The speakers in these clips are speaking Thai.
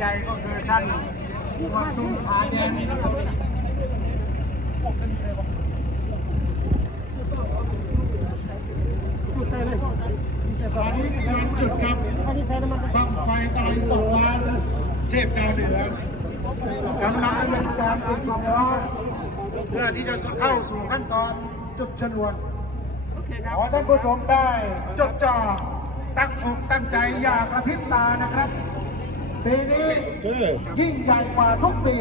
ใจก็คือท่านวัดตุ้งผาแดงนะครับจุดใส่เลยตอนนี้กำลังจุดครับอันนี้ใส่น้ำบังไฟกำลังตกมาเทพดาวเหนือกำลังดำเนินการติดล้อเพื่อที่จะเข้าสู่ขั้นตอนจุดชนวนขอท่านผู้ชมได้จดจ่อตั้งอกตั้งใจอย่ากระพริบตานะครับ ปีนี้ยิ่งใหญ่กว่าทุกปี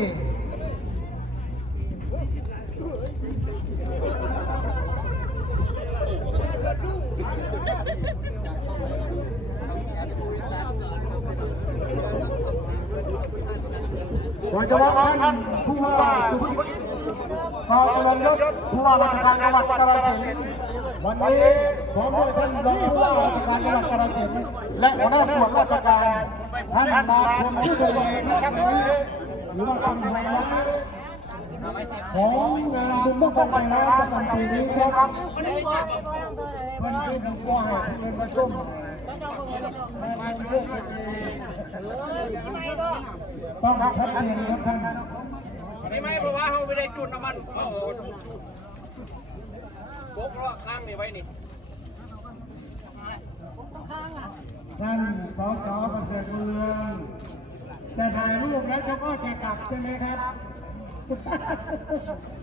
โดยเฉพาะท่านผู้ว่าสุพิษกอกำลังยศผู้ว่าราชการจังหวัดกาฬสินธุ์ วันนี้ผมด้วยท่านรองผู้ว่าราชการจังหวัดกาฬสินธุ์และหัวหน้าส่วนราชการท่านมาชมที่บริเวณนะครับนี้หรือว่าทำไฮไลท์ของงานบุญบ้างไฟแล้วประจำปีนี้ครับเพื่อนที่ผมว่าให้เป็นประชุมให้เป็นเรื่องเป็นต้องครับท่านนี่ไม่เพราะว่าเขาไม่ได้จุดน้ำมัน ขาโบกรอข้างนี่ไว้นี่ท่านสสประเสริฐเมืองแต่ถ่ายรูปแล้วเขาก็จะกลับใช่ไหมครับ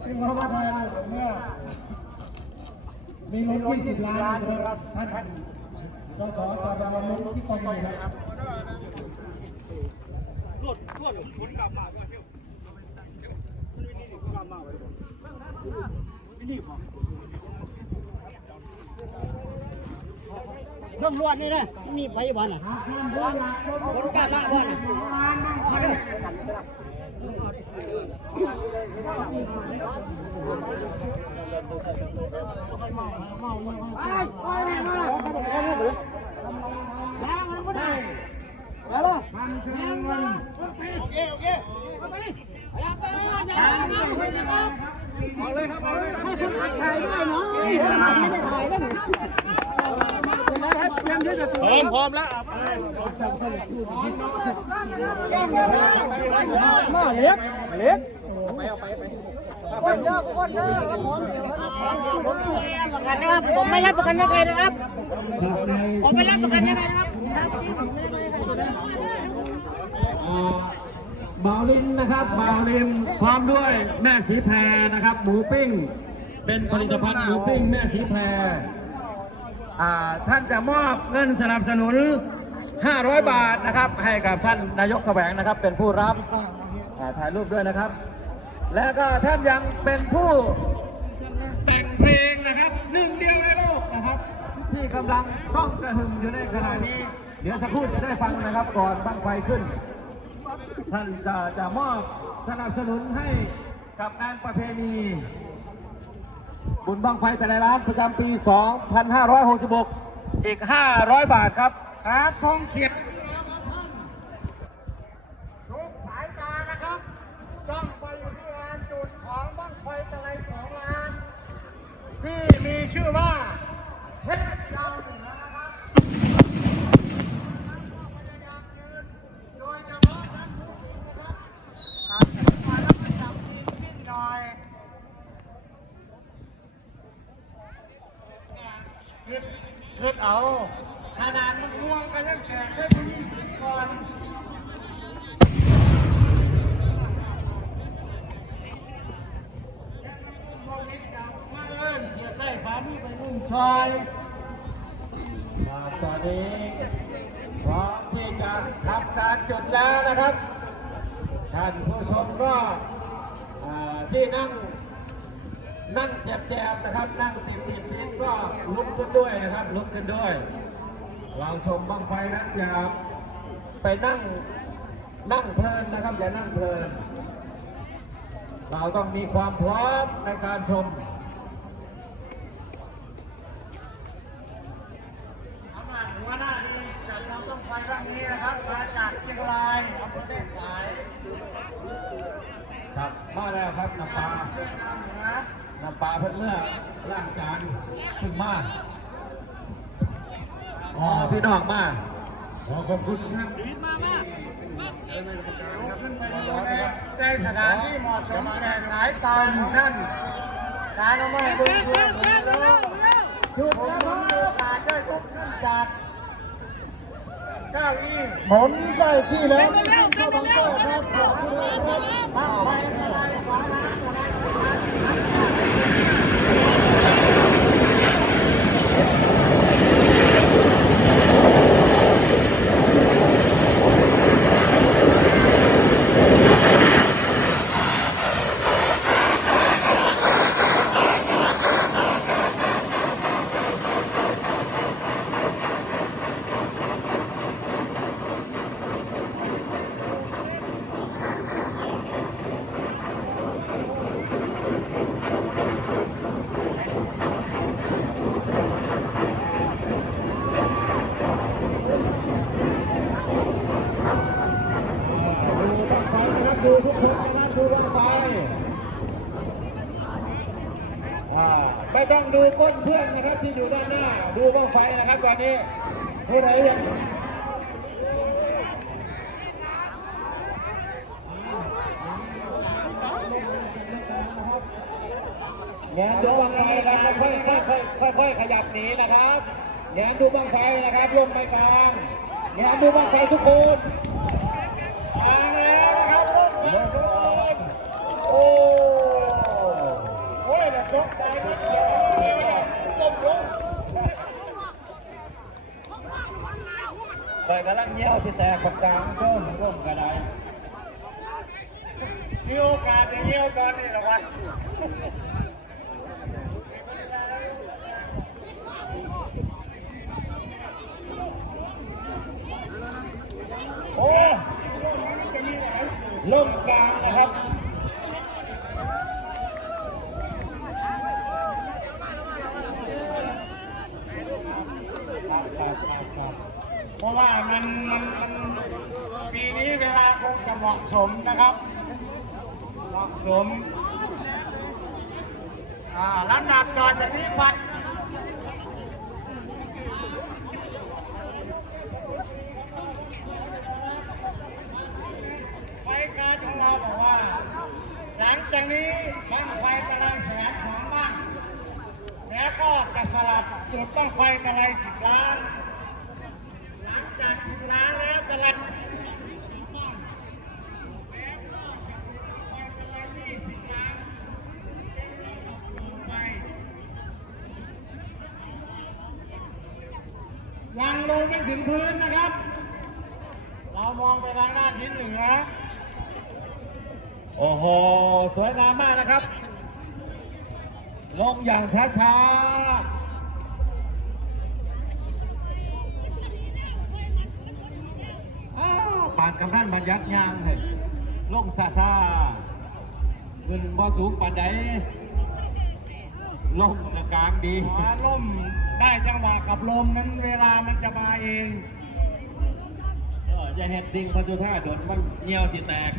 ที่เพราะว่าถ่ายรูปเนี่ยมีรถ20ล้านนะครับท่านสสจะมาลงที่กองใหญ่ครับรวดรวดคนกลับมาด้วยเที่ยวกลับมาไว้นี่ของ เริ่มรวดนี่นะมีไปบ้านอะคนกล้ามากบ้านอะไปแล้วท่านเชิญเงินโอเคโอเคเอาเลยครับเอาเลยครับถ่ายด้วยเนาะไม่ได้ถ่ายแล้วนะ พร้อมพร้อมแล้วมาเล็กเล็กคนเยอะคนเยอะพร้อมเดียวประกันนะครับผมไม่รับประกันนะใครนะครับผมไม่รับประกันนะใครนะครับบาวลินนะครับบาวลินพร้อมด้วยแม่สีแพรนะครับหมูปิ้ง เป็นผลิตภัณฑ์หมูปิ้งแม่สีแพร ท่านจะมอบเงินสนับสนุน 500 บาทนะครับ ให้กับท่านนายกแสวงนะครับ เป็นผู้รับถ่ายรูปด้วยนะครับ และก็ท่านยังเป็นผู้แต่งเพลงนะครับหนึ่งเดียวในโลกนะครับ ที่กำลังต้องกระหึ่มอยู่ในขณะนี้ เดี๋ยวสักครู่จะได้ฟังนะครับ ก่อนบังไฟขึ้น ท่านจะจะมอบสนับสนุนให้กับงานประเพณี บุญบังไฟแต่ละร้านประจำปี 2566 อีก 500 บาทครับครับทองเขียนทุกสายตานะครับ ต้องไปอยู่ที่ลานจุดของบังไฟตะไลสองล้าน ที่มีชื่อว่าเพชรดาวเหนือนะครับโดยเฉพาะท่านผู้หญิงนะครับตัดขึ้นมาแล้วก็จับทีมขึ้นหน่อยขึ้ นขึ้นเอาขนาดมันง่วงกันแล้วแขกได้ผู้หญิงขึ้นก่อนมาเลยเกียรติได้ขานี่ไปมุ่งชอยมาตอนนี้พร้อมที่จะทำการจุดแล้วนะครับ ท่านผู้ชมก็ที่นั่ง นั่งแจบๆนะครับ นั่งติดติดติดก็ลุกขึ้นด้วยนะครับ ลุกขึ้นด้วยเราชมบังไฟนั้นอย่าไปนั่งนั่งเพลินนะครับอย่านั่งเพลิน เราต้องมีความพร้อมในการชมอำนาจหัวหน้าที่จัดทำต้องไฟครั้งนี้นะครับมาจากเชียงรายอำเภอแม่สายครับมาแล้วครับน้ำปลา น้ำปลาเพื่อเลือกร่างจานขึ้นมาอ๋อพี่น้องมาขอขอบคุณครับชีวิตมามาในสถานที่เหมาะสมแก่สายตาของท่านการเอาไม้บนเรือของเราชุดละร้อยขาดได้ทุกขึ้นจากเก้าอี้หมุนได้ที่แล้วเข้าบังเกอร์ครับขอบคุณครับตั้งไปอะไรขวาน้ำอะไร ดูบ้างไฟนะครับดูทุกคนนะครับดูบ้าง ไฟอ่าไม่ต้องดูก้นเพื่อนนะครับที่อยู่ด้านหน้า ดูบ้างไฟนะครับตอนนี้ผู้ใดยังแงนดูบ้างไฟนะครับค่อยๆค่อยๆค่อยขยับหนีนะครับแงนดูบ้างไฟนะครับลงไปกลางแงนดูบ้างไฟทุกคน มาแล้วนะครับรถยนต์ โอ้โอ้ยกไปกำลังเยี่ยวที่แตกกับกางต้นร่มกระไดมีโอกาสจะเยี่ยวตอนนี้หรอวะโอ้ล่มกลางนะครับ เพราะว่ามันมันปีนี้เวลาคงจะเหมาะสมนะครับเหมาะสมอ่าลำดับก่อนจากนี้ปัดไฟการของเราบอกว่า หลังจากนี้บ้างไฟกำลังแสนของบ้างแล้วก็จะสลับจุดบ้างไฟกำลังสิบล้านหลังจากสิบล้านแล้วกำลัง ยังลงไม่ถึงพื้นนะครับ เรามองไปทางด้านทิศเหนือ โอ้โห สวยงามมากนะครับ ลงอย่างช้าๆ อ้าวผ่านกำนันบรรยักยางเลยลงซาซาขึ้นบ่สูงปานใดลมกลางดีลมได้จังหวะกับลมนั้นเวลามันจะมาเองเอออย่าเห็ดดิ่งพระจุธาโดนมันเหี่ยวสิแตก